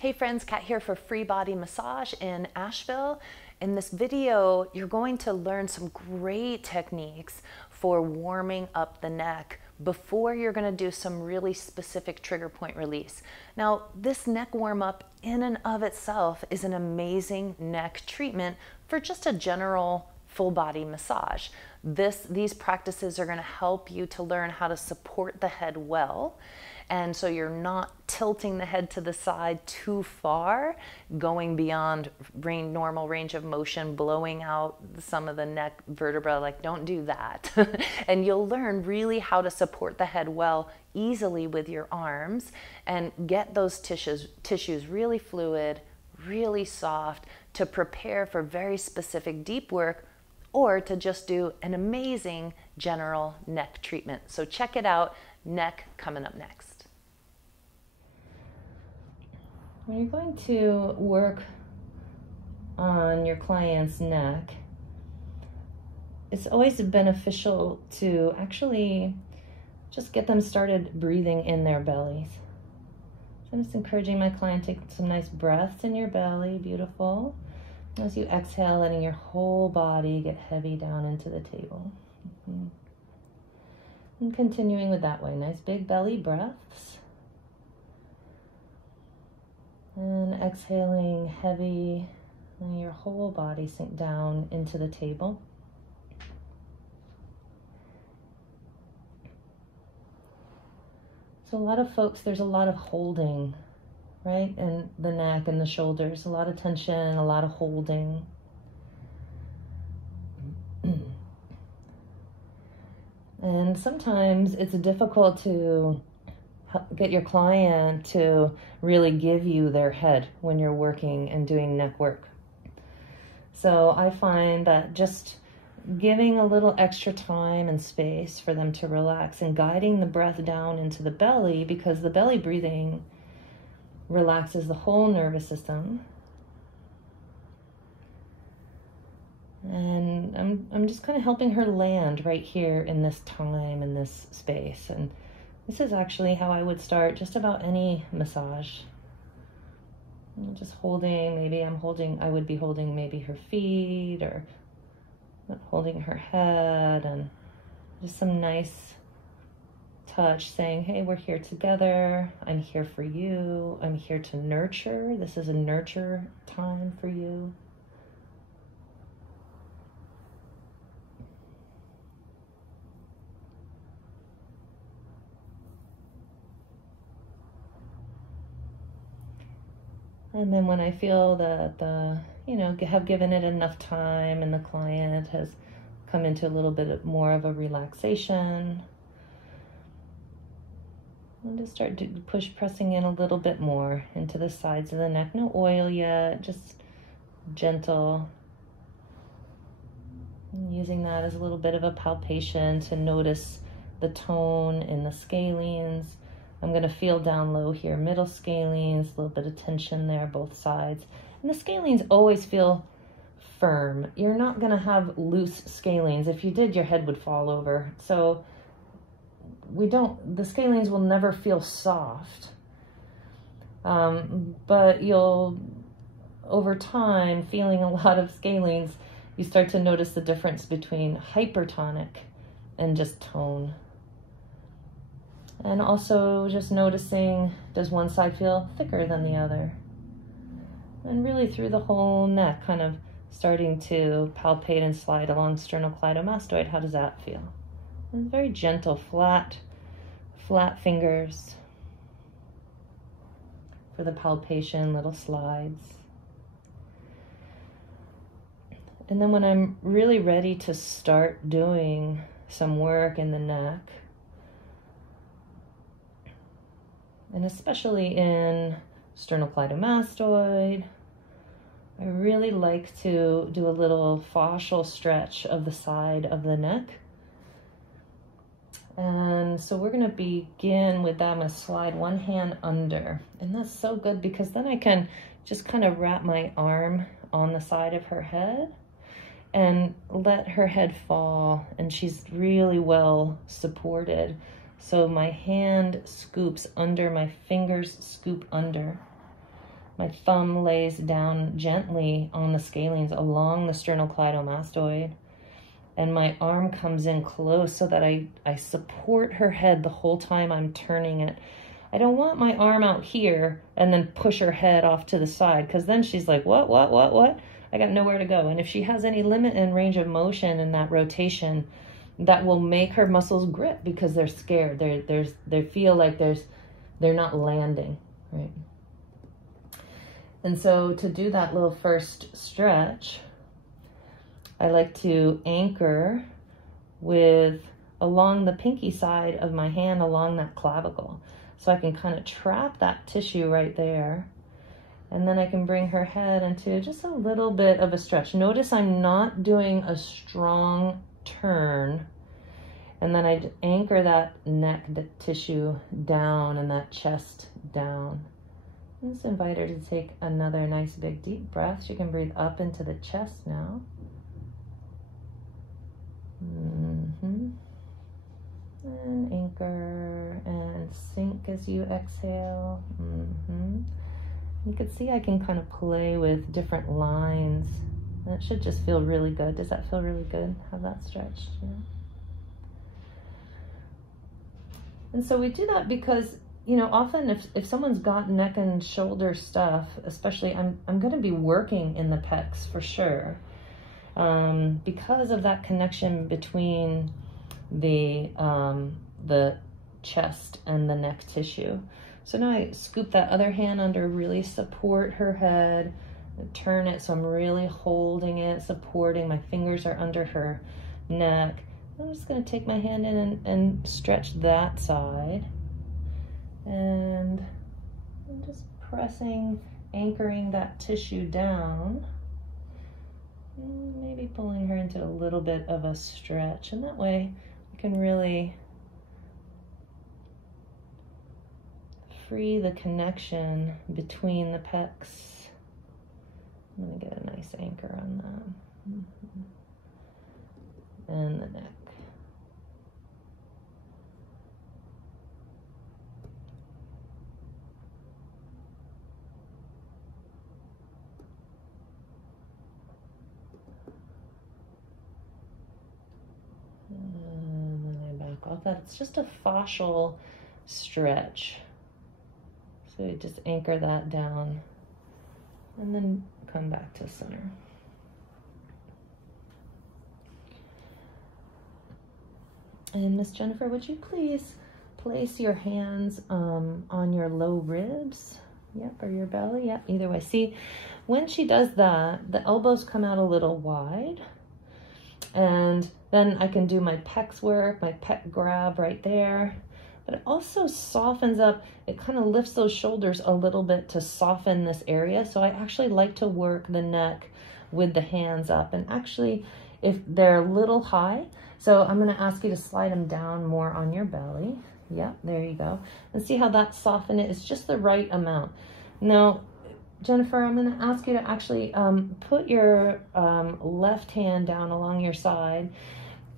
Hey friends, Kat here for FreeBody Massage in Asheville. In this video, you're going to learn some great techniques for warming up the neck before you're going to do some really specific trigger point release. Now, this neck warm up in and of itself is an amazing neck treatment for just a general full body massage. These practices are going to help you to learn how to support the head well. And so you're not tilting the head to the side too far, going beyond normal range of motion, blowing out some of the neck vertebra. Like, don't do that. And you'll learn really how to support the head well easily with your arms and get those tissues really fluid, really soft to prepare for very specific deep work or to just do an amazing general neck treatment. So check it out. Neck coming up next. When you're going to work on your client's neck, it's always beneficial to actually just get them started breathing in their bellies. So I'm just encouraging my client to take some nice breaths in your belly, beautiful. As you exhale, letting your whole body get heavy down into the table. And continuing with that way, nice big belly breaths. And exhaling heavy, and your whole body sink down into the table. So a lot of folks, there's a lot of holding, right? In the neck and the shoulders, a lot of tension, a lot of holding. And sometimes it's difficult to get your client to really give you their head when you're working and doing neck work. So I find that just giving a little extra time and space for them to relax and guiding the breath down into the belly, because the belly breathing relaxes the whole nervous system. And I'm just kind of helping her land right here in this time, in this space. And this is actually how I would start just about any massage. Just holding, I would be holding maybe her feet or holding her head, and just some nice touch saying, hey, we're here together. I'm here for you. I'm here to nurture. This is a nurture time for you. And then when I feel that have given it enough time and the client has come into a little bit more of a relaxation, I'll just start to pressing in a little bit more into the sides of the neck. No oil yet, just gentle. And using that as a little bit of a palpation to notice the tone in the scalenes. I'm going to feel down low here, middle scalenes, a little bit of tension there, both sides. And the scalenes always feel firm. You're not going to have loose scalenes. If you did, your head would fall over. So the scalenes will never feel soft. But you'll, over time, feeling a lot of scalenes, you start to notice the difference between hypertonic and just tone. And also just noticing, does one side feel thicker than the other? And really through the whole neck, kind of starting to palpate and slide along sternocleidomastoid. How does that feel? And very gentle, flat fingers for the palpation, little slides. And then when I'm really ready to start doing some work in the neck, and especially in sternocleidomastoid, I really like to do a little fascial stretch of the side of the neck. And so we're going to begin with that. I'm going to slide one hand under. And that's so good because then I can just kind of wrap my arm on the side of her head and let her head fall. And she's really well supported. So my hand scoops under, my fingers scoop under. my thumb lays down gently on the scalenes along the sternocleidomastoid, and my arm comes in close so that I support her head the whole time I'm turning it. I don't want my arm out here and then push her head off to the side, because then she's like, what? I got nowhere to go. And if she has any limit in range of motion in that rotation, that will make her muscles grip because they're scared. They feel like they're not landing, right? And so to do that little first stretch, I like to anchor with along the pinky side of my hand along that clavicle. So I can kind of trap that tissue right there. And then I can bring her head into just a little bit of a stretch. Notice I'm not doing a strong turn. And then I anchor that neck tissue down and that chest down. Let's invite her to take another nice big deep breath. She can breathe up into the chest now. And anchor and sink as you exhale. You can see I can kind of play with different lines. And it should just feel really good. Does that feel really good? Have that stretched? Yeah. And so we do that because, you know, often if someone's got neck and shoulder stuff, especially, I'm going to be working in the pecs for sure. Because of that connection between the chest and the neck tissue. So now I scoop that other hand under, really support her head, turn it so I'm really holding it, supporting. My fingers are under her neck. I'm just going to take my hand in and stretch that side. And I'm just pressing, anchoring that tissue down. And maybe pulling her into a little bit of a stretch. And that way I can really free the connection between the pecs. I'm going to get a nice anchor on that. And the neck. And then I back off that. It's just a fascial stretch. So you just anchor that down and then come back to center. And Miss Jennifer, would you please place your hands on your low ribs? Yep, or your belly. Yep, either way. See, when she does that, the elbows come out a little wide. And then I can do my pecs work, my pec grab right there. But it also softens up, it kind of lifts those shoulders a little bit to soften this area. So I actually like to work the neck with the hands up. And actually, if they're a little high, so I'm going to ask you to slide them down more on your belly. Yep, there you go. And see how that soften it? It's just the right amount. Now, Jennifer, I'm going to ask you to actually put your left hand down along your side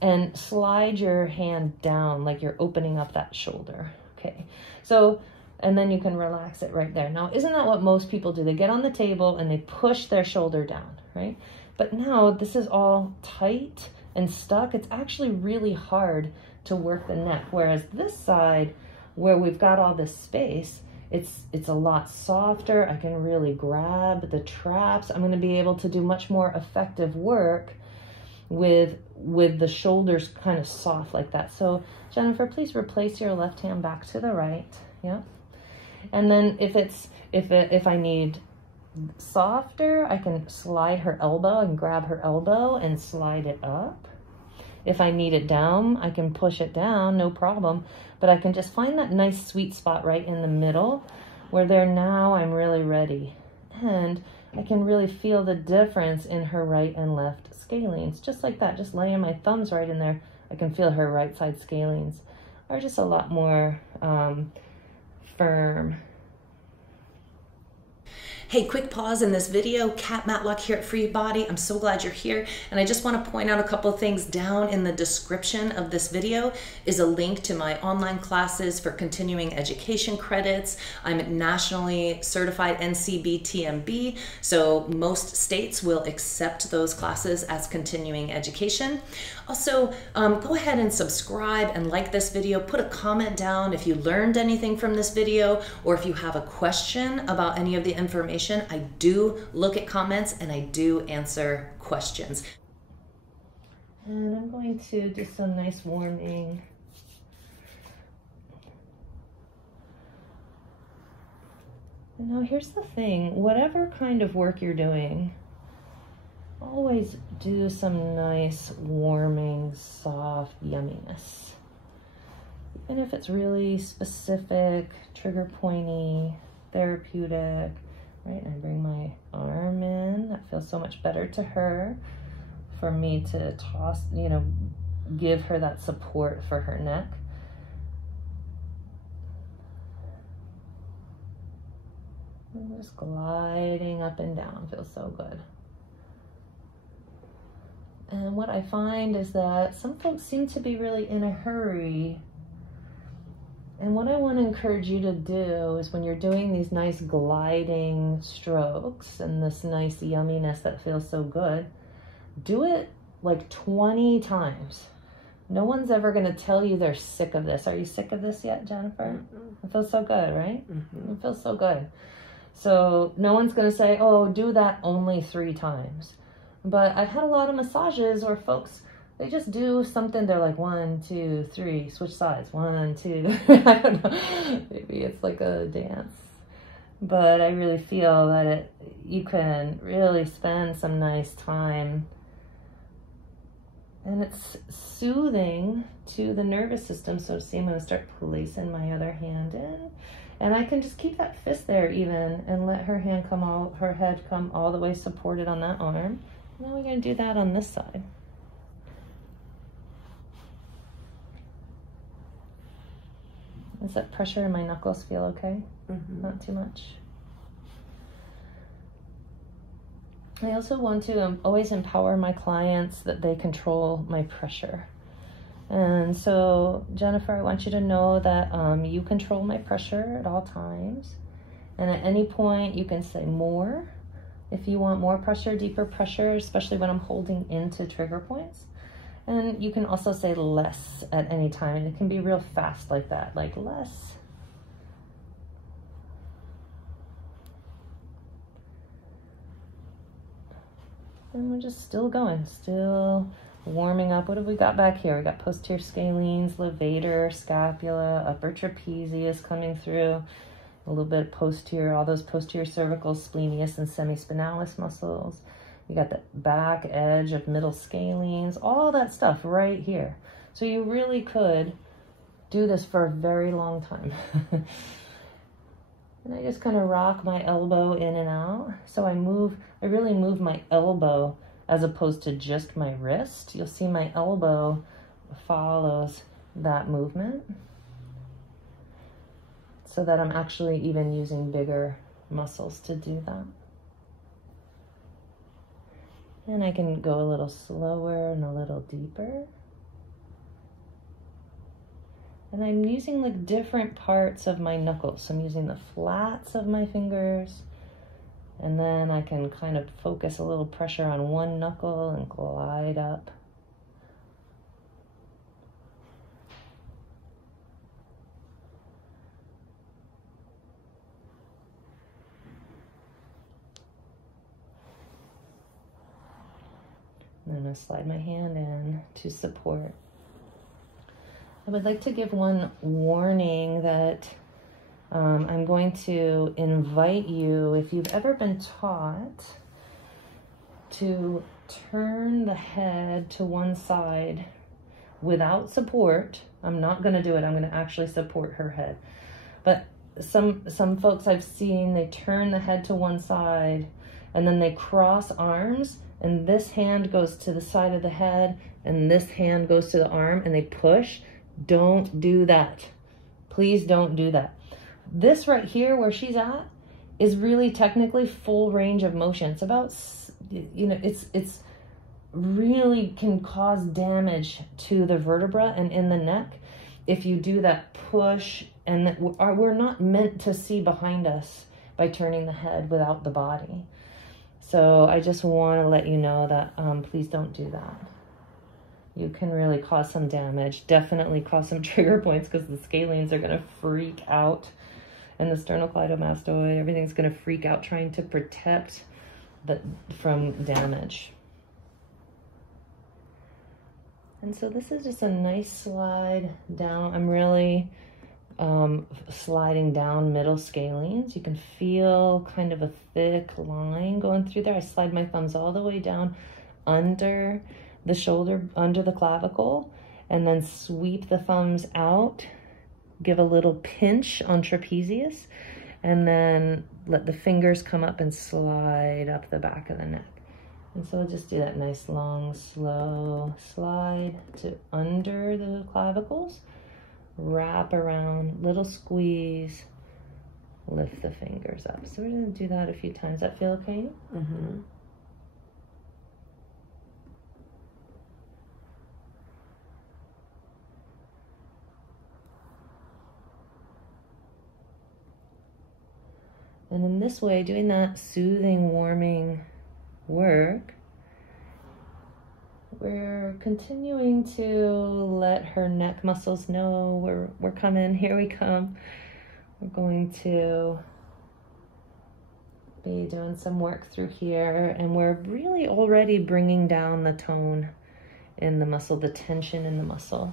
and slide your hand down like you're opening up that shoulder. Okay, so, and then you can relax it right there. Now, isn't that what most people do? They get on the table and they push their shoulder down, right? But now this is all tight and stuck. It's actually really hard to work the neck. Whereas this side, where we've got all this space, it's a lot softer. I can really grab the traps. I'm going to be able to do much more effective work with the shoulders kind of soft like that. So Jennifer, please replace your left hand back to the right. Yeah. And then if I need softer, I can slide her elbow and grab her elbow and slide it up. If I need it down, I can push it down, no problem. But I can just find that nice sweet spot right in the middle where there now I'm really ready. And I can really feel the difference in her right and left scalenes. Just like that, just laying my thumbs right in there, I can feel her right side scalenes are just a lot more firm. Hey, quick pause in this video. Kat Matlock here at FreeBody. I'm so glad you're here. And I just want to point out a couple of things. Down in the description of this video is a link to my online classes for continuing education credits. I'm nationally certified NCBTMB, so most states will accept those classes as continuing education. Also, go ahead and subscribe and like this video. Put a comment down if you learned anything from this video, or if you have a question about any of the information. I do look at comments and I do answer questions. And I'm going to do some nice warming. And now here's the thing, whatever kind of work you're doing, always do some nice warming, soft yumminess. Even if it's really specific, trigger pointy, therapeutic, right? I bring my arm in. That feels so much better to her. For me to toss, give her that support for her neck. And just gliding up and down feels so good. And what I find is that some folks seem to be really in a hurry. And what I want to encourage you to do is when you're doing these nice gliding strokes and this nice yumminess that feels so good, do it like 20 times. No one's ever going to tell you they're sick of this. Are you sick of this yet, Jennifer? Mm-hmm. It feels so good, right? Mm-hmm. It feels so good. So no one's going to say, oh, do that only 3 times. But I've had a lot of massages where folks, they just do something, they're like 1, 2, 3, switch sides, 1, 2, I don't know, maybe it's like a dance. But I really feel that you can really spend some nice time, and it's soothing to the nervous system. So see, I'm gonna start placing my other hand in, and I can just keep that fist there even, and let her head come all the way supported on that arm. Now we're gonna do that on this side. Does that pressure in my knuckles feel okay? Mm-hmm. Not too much. I also want to always empower my clients that they control my pressure. And so, Jennifer, I want you to know that you control my pressure at all times. And at any point, you can say more. If you want more pressure, deeper pressure, especially when I'm holding into trigger points. And you can also say less at any time, and it can be real fast like that, like less. And we're just still going, still warming up. What have we got back here? We got posterior scalenes, levator, scapula, upper trapezius coming through, a little bit posterior, all those posterior cervical, splenius, and semispinalis muscles. You got the back edge of middle scalenes, all that stuff right here. So you really could do this for a very long time. And I just kind of rock my elbow in and out. So I really move my elbow as opposed to just my wrist. You'll see my elbow follows that movement, so that I'm actually even using bigger muscles to do that. And I can go a little slower and a little deeper. And I'm using like different parts of my knuckles. So I'm using the flats of my fingers. And then I can kind of focus a little pressure on one knuckle and glide up. And then I'll slide my hand in to support. I would like to give one warning that I'm going to invite you, if you've ever been taught to turn the head to one side without support, I'm not going to do it. I'm going to actually support her head. But some folks I've seen, they turn the head to one side and then they cross arms, and this hand goes to the side of the head and this hand goes to the arm, and they push. Don't do that. Please don't do that. This right here where she's at is really technically full range of motion. It's about, you know, it's really can cause damage to the vertebra and in the neck if you do that push, and that we're not meant to see behind us by turning the head without the body. So I just want to let you know that please don't do that. You can really cause some damage, definitely cause some trigger points, because the scalenes are going to freak out, and the sternocleidomastoid, everything's going to freak out trying to protect from damage. And so this is just a nice slide down. I'm really sliding down middle scalenes. You can feel kind of a thick line going through there. I slide my thumbs all the way down under the shoulder, under the clavicle, and then sweep the thumbs out, give a little pinch on trapezius, and then let the fingers come up and slide up the back of the neck. And so I'll just do that nice long slow slide to under the clavicles, wrap around, little squeeze, lift the fingers up. So we're going to do that a few times. Does that feel okay? Mm-hmm. And in this way, doing that soothing, warming work, we're continuing to let her neck muscles know we're coming, here we come. We're going to be doing some work through here, and we're really already bringing down the tone in the muscle, the tension in the muscle.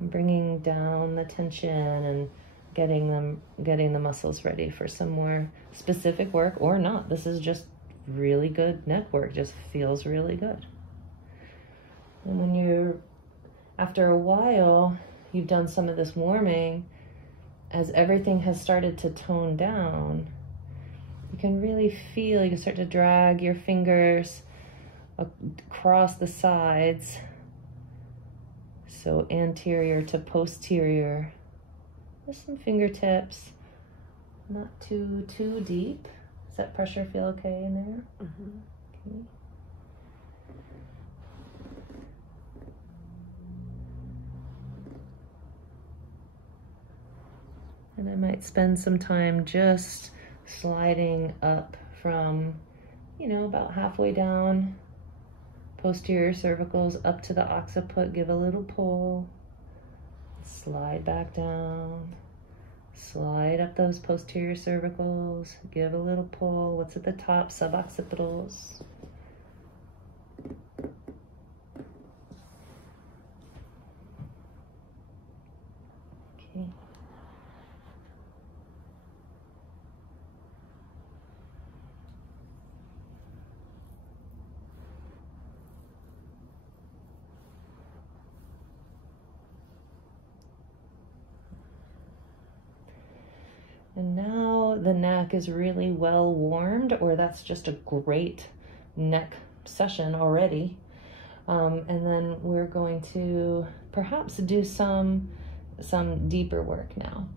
Bringing down the tension and getting the muscles ready for some more specific work, or not. This is just really good neck work, just feels really good. And when after a while, you've done some of this warming, as everything has started to tone down, you can really feel, you can start to drag your fingers across the sides, so anterior to posterior. Just some fingertips, not too deep. Does that pressure feel okay in there? Mm-hmm. Okay. And I might spend some time just sliding up from, you know, about halfway down, posterior cervicals up to the occiput. Give a little pull. Slide back down, slide up those posterior cervicals, give a little pull. What's at the top? Suboccipitals. Okay. And now the neck is really well warmed, or that's just a great neck session already. And then we're going to perhaps do some deeper work now.